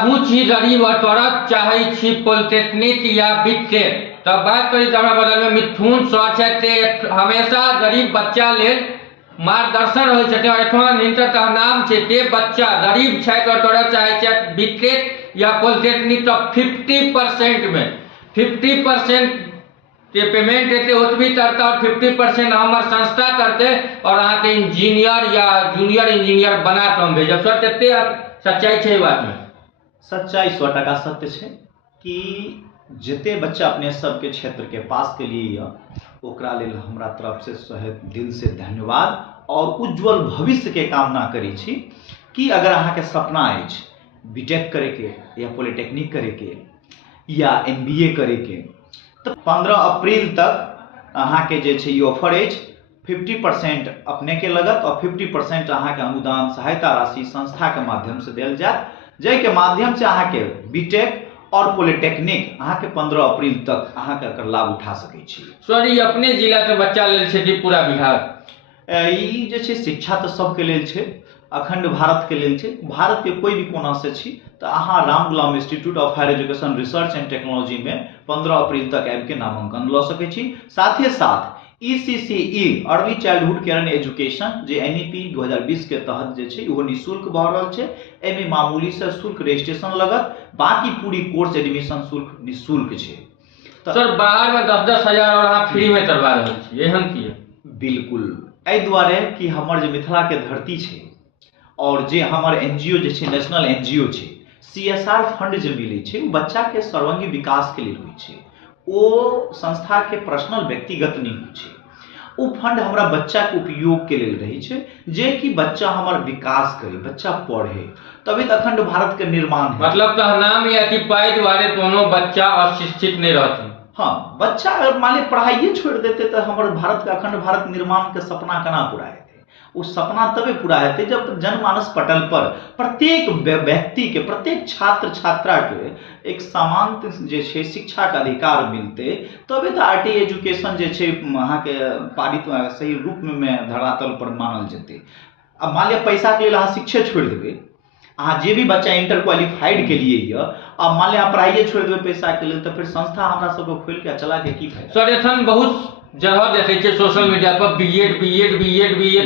केनाहू छी गरीब अटरक चाहे छी पॉलिटेक्निक या बीटेक तब बात करी हमरा बगल में मिथुन सर छथि हमेशा गरीब बच्चा लेल मार्गदर्शन रहे छथिन और एखन हिनकर का नाम छै ते बच्चा गरीब छथि और तोरा चाहे छथि बीटेक या पॉलिटेक्निक तो 50% में 50% के पेमेंट हेतै ओतबी करता और 50% हमर संस्था करते और अहाँ के इंजीनियर या जूनियर इंजीनियर बना के हम भेजब सर तते सच्चाई छै बात में सच्चाई 100% सत्य छै कि जते बच्चा अपने सबके क्षेत्र के पास के लिए ओकरा लेल हमरा तरफ से दिल से धन्यवाद और उज्जवल भविष्य के कामना करी छी कि अगर अहाँ के सपना अछि बीटेक करे के या पॉलिटेक्निक करे के या एमबीए करे के तो 15 अप्रैल तक अहाँ के जे छै ऑफर अछि 50% अपने के लगत और 50% अहाँ के अनुदान सहायता राशि संस्था के माध्यम से देल जाए जै के माध्यम से अहाँ के बीटेक और पॉलिटेक्निक अहाँ के 15 अप्रैल तक अहाँ के एकर लाभ उठा सकै छी। सर ई अपने जिला के बच्चा लेल छै कि पूरा बिहार ई जे छै शिक्षा तो सबके लेल छै अखंड भारत के लेल छै भारत के कोई भी कोना से छी तो अहाँ Ram Gulam institute of higher education research and technology में 15 अप्रैल तक आबि के नामांकन ल सकै छी। साथ ही साथ ECCE early childhood care and education J NEP 2020 के तहत जे छै वो निःशुल्क भ रहल छै एमे मामूली से शुल्क रजिस्ट्रेशन लगत बाकी पूरी कोर्स एडमिशन शुल्क निःशुल्क छै। सर बाहर में 10-10 हजार और अहाँ फ्री में करवा रहल छी एहन की बिल्कुल एहि दुआरे कि हमर जे मिथिला के धरती छै और जे हमर एनजीओ जे छै नेशनल एनजीओ छै CSR फंड जे मिलै छै बच्चा के सर्वांगी विकास के लिए होइ छै ओ संस्था के पर्सनल व्यक्तिगत नहीं होइ छै ओ फंड हमरा बच्चा के उपयोग के लिए रही छै जे कि बच्चा हमर विकास करे बच्चा पढ़े तभी तो अखंड भारत के निर्माण है। मतलब नाम या कि पाई द्वारे दोनों बच्चा अशिक्षित नहीं रहते। हाँ बच्चा अगर मान ली पढ़ाइए छोड़ देते तो हमारे भारत का अखंड भारत निर्माण के सपना केना पूरा हेतै वो सपना तबे पूरा हेतै जब जनमानस पटल पर प्रत्येक व्यक्ति के प्रत्येक छात्र छात्रा के एक समान जे छै शिक्षा के अधिकार मिलते तबे तो RT एजुकेशन जे छै अहाँ के पारित सही रूप में धरातल पर मानल जेतै। अब मान लिया पैसा के लिए अहाँ शिक्षे छोड़ देबै अहाँ जे भी बच्चा इंटर क्वालिफाइड के लिए अब मान लिया पढ़ाइए छोड़ देबै पैसा के लिए तो फिर संस्था हमरा सबको खोल के चला के की फायदा। सर एखन बहुत जगह देखे छे सोशल मीडिया पर बीएड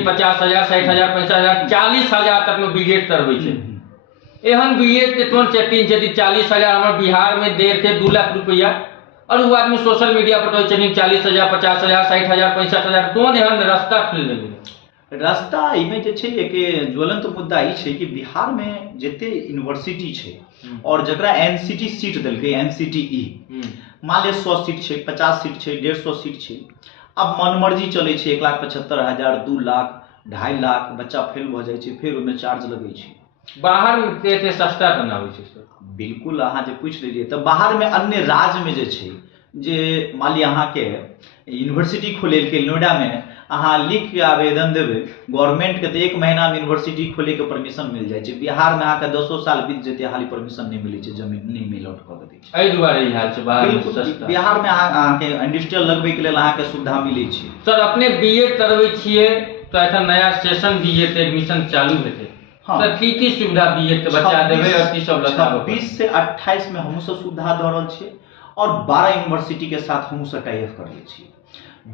50,000 60,000 50,000 40,000 तक में बीएड करबै छै एहन बीएड के कोन सेटिंग छै 40,000 हमर बिहार में देर के 2 लाख रुपया और वो आदमी सोशल मीडिया पर कहै छै 40,000 50,000 60,000 65,000 कोन एहन रास्ता खोल देबै रास्ता इमे जे छै एक ज्वलंत मुद्दा ई छै कि बिहार में जते यूनिवर्सिटी छै और जकरा एनसीटी सीट देलकै NCTE मान लिया 100 सीट छै 50 सीट छै 150 सीट छै अब मनमर्जी चलै छै 1,75,000 2 लाख 2.5 लाख बच्चा फेल भ जाइ छै फिर ओमे चार्ज लगै छै। बाहर में एते सस्ता केना होइ छै सर बिल्कुल अहाँ जे पूछ लेलिए तो बाहर में अन्य राज्य में जे छै जे मान लिया अहाँ के यूनिवर्सिटी खोलेलकै नोएडा में अहाँ लिख के आवेदन देबै गवर्नमेंट के तो 1 महीना में यूनिवर्सिटी खोले के परमिशन मिल जाए छै बिहार में अहाँ के 10 साल बीत जेते हाली परमिशन नहीं मिले छै जमीन नहीं मिल आउट क दै छै एहि दुआरे ई हाल छै बाहर में सस्ता बिहार में अहाँ के इंडस्ट्रियल लगबै के लेल अहाँ के सुविधा मिलै छै। सर अपने बीएड करबै छियै तो एखन नया सेशन बीएड के एडमिशन चालू हेतै हाँ सर की सुविधा बीएड के बच्चा देबै और की सब लगाबो 20 से 28 में हमहु सब सुविधा द रहल छियै और 12 यूनिवर्सिटी के साथ हमहु सब टाई अप करले छियै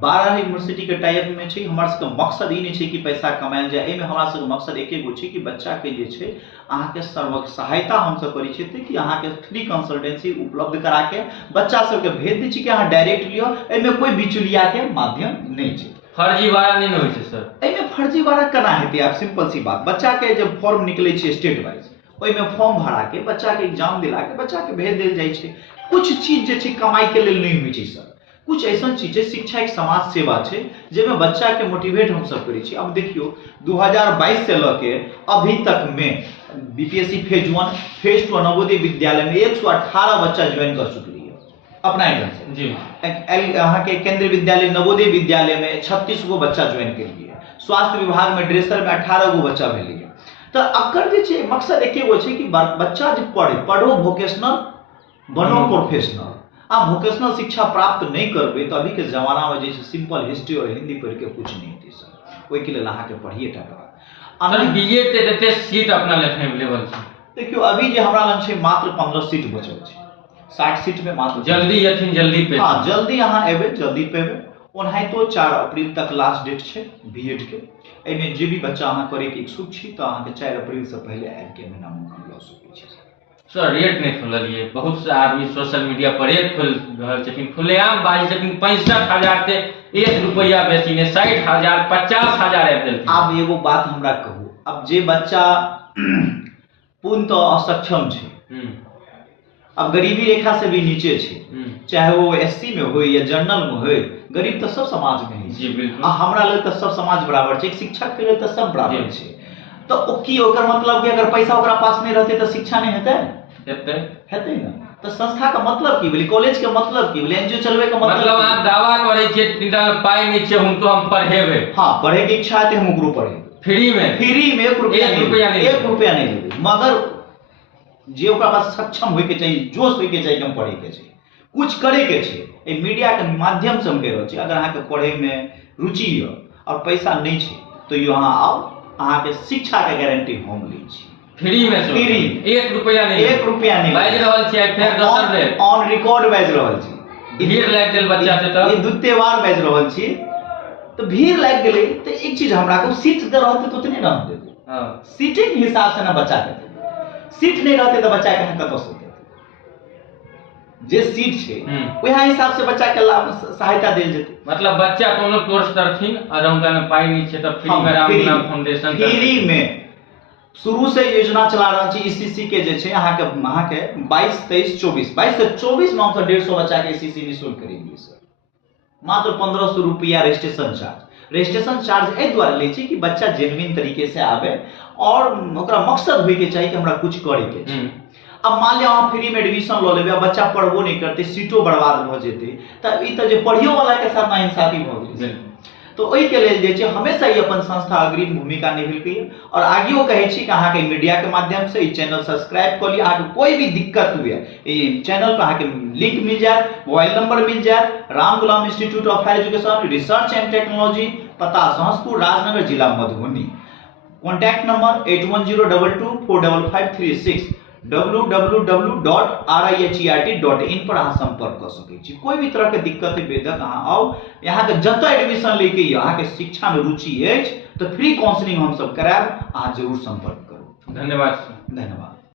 12 यूनिवर्सिटी के टाई अप में छै हमर सबके मकसद ई नहीं छै कि पैसा कमायल जाए एमे हमरा सबके मकसद एके गो छै कि बच्चा के जे छै अहाँ के सर्व सहायता हम सब करै छियै कि अहाँ के फ्री कंसल्टेंसी उपलब्ध करा के बच्चा सबके भेज दै छी कि अहाँ डायरेक्ट लियो एमे कोई बिचौलिया के माध्यम नहीं छै फर्जीवाड़ा नहीं होइ छै सर एमे फर्जीवाड़ा केना हेतै आप सिंपल सी बात बच्चा के जब फॉर्म निकलै छै स्टेट वाइज ओइ में फॉर्म भरा के बच्चा के एग्जाम दिला के बच्चा के भेज देल जाय छै कुछ चीज जे छै कमाई के लेल नहीं होइ छै सर कुछ ऐसा चीज है शिक्षा एक समाज सेवा है जेमे बच्चा के मोटिवेट हम सब करै छी। अब देखियो 2022 से लके अभी तक में BPSC phase 1 phase 2 Navodaya Vidyalaya में 118 बच्चा ज्वाइन कर चुकी है अपना एडन से जी यहाँ के केंद्रीय विद्यालय नवोदय विद्यालय में 36 गो बच्चा ज्वाइन कर लिए स्वास्थ्य विभाग में ड्रेसर में 18 गो बच्चा भेल तो अकर जे छै मकसद एके गो छै कि बच्चा जे पढ़ो वोकेशनल बनो प्रोफेशनल आप वोकेशनल शिक्षा प्राप्त नहीं करबे तो अभी के जमाना में जैसे सिंपल हिस्ट्री और हिंदी पढ़ के कुछ नहीं होती सर ओई के लिए अहाँ के पढ़िए टा अगर बीएड के देते सीट अपना लेखन अवेलेबल छै देखियो अभी जे हमरा लग छै मात्र 15 सीट बचल छै, 60 सीट में मात्र जल्दी यथिन जल्दी पे हाँ जल्दी अहाँ एबे जल्दी पेबे। ओनाहितो 4 अप्रैल तक लास्ट डेट छै बीएड के। एमे जे भी बच्चा अहाँ करे के इच्छुक छी तो अहाँ के 4 अप्रैल से पहले आबि के एमे नामांकन ल सकै छी। सर रेट नहीं खुललिए, बहुत से आदमी सोशल मीडिया पर रेट खुल रहल छथिन, खुलेआम बाजी छथिन 65,000 से 1 रुपया बेसी ने 60,000 50,000 आबि देलखिन। आब एगो बात हमरा कहू, अब जे बच्चा पूर्णतः असक्षम छै, अब गरीबी रेखा से भी नीचे छै, चाहे वो एससी में हो या जनरल में हो, गरीब तो सब समाज में है जी बिल्कुल। हमरा लेल तो सब समाज बराबर छै, एक शिक्षक के लेल तो सब बराबर छै। तो की ओकर मतलब कि अगर पैसा ओकरा पास नहीं रहते तो शिक्षा नहीं हेतै? हेतै ना। तो संस्था का मतलब की भेलै, कॉलेज के मतलब की भेलै, एनजीओ चलबै के मतलब अहाँ दावा करै छियै तिनका पाइ नहीं छै हुनको हम पढ़ेबै। हाँ पढ़े के इच्छा है हम ओकरो पढ़ेबै फ्री में 1 रुपया नहीं लेबै, मगर जे ओकरा पास सक्षम होय के चाहिए, जोश होय के चाहिए कि हम पढ़े के छै, कुछ करे के छै। ए मीडिया के माध्यम से हम कह रहल छी, अगर अहाँ के पढ़े में रुचि य और पैसा नहीं छै तो यो अहाँ आओ, अहाँ के शिक्षा के गारंटी हम लै छी फ्री में। फ्री 1 रुपया नहीं, 1 रुपया नहीं बाजि रहल छियै फेर दोसर बेर ऑन रिकॉर्ड बाजि रहल छी। भीड़ लागि गेल बच्चा से त ये द्वितीय बार बाजि रहल छी, तो भीड़ लागि गेलै तो एक चीज हमरा को सीट दे रहते तो उतने रह देते। हां सीटे के हिसाब से ना बच्चा के देते, सीट नहीं रहते तो बच्चा के हम कतौ से देते, जे सीट छै वह हिसाब से बच्चा के लाभ सहायता देल जेते। मतलब बच्चा कोनो कोर्स करथिन और हुनका में पाइ नहीं छै त फ्री में रामनाम फाउंडेशन फ्री में शुरू से योजना चला रहा छी। ईसीसी के जे छै अहाँ के 22 23 24 22 से 24 में हम 150 बच्चा के ईसीसी निःशुल्क करेंगे सर, मात्र 1500 रुपया रजिस्ट्रेशन चार्ज। रजिस्ट्रेशन चार्ज ए द्वारा ले छी कि बच्चा जेन्युइन तरीके से आवे और ओकरा मकसद होय के चाहिए कि हमरा कुछ करे के छै। अब मान लिया अहाँ फ्री में एडमिशन ल लेबे, बच्चा पढ़बो नहीं करते, सीटो बर्बाद भ जेते, त ई त जे पढ़ियो वाला के साथ नाइंसाफी भ गेलै। तो ओहि के लेल जे छै हमेशा ही अपन संस्था अग्रिम भूमिका निभेलकै और आगियो कहै छी कि अहाँ के मीडिया के माध्यम से ई चैनल सब्सक्राइब कर लिया। अहाँ के कोई भी दिक्कत हुए ई चैनल पर अहाँ के लिंक मिल जाए, मोबाइल नंबर मिल जाए। Ram Gulam institute of higher education research and technology, पता सहसपुर राजनगर जिला मधुबनी। कॉन्टैक्ट नंबर 8102245536 www.rihert.in पर अहाँ संपर्क कर सकै छी। कोई भी तरह के दिक्कत बेदक अहाँ आओ, यहाँ के जत एडमिशन लेके यहाँ के शिक्षा में रुचि है तो फ्री काउंसलिंग हम सब कराएब, अहाँ जरूर संपर्क करू। धन्यवाद। धन्यवाद।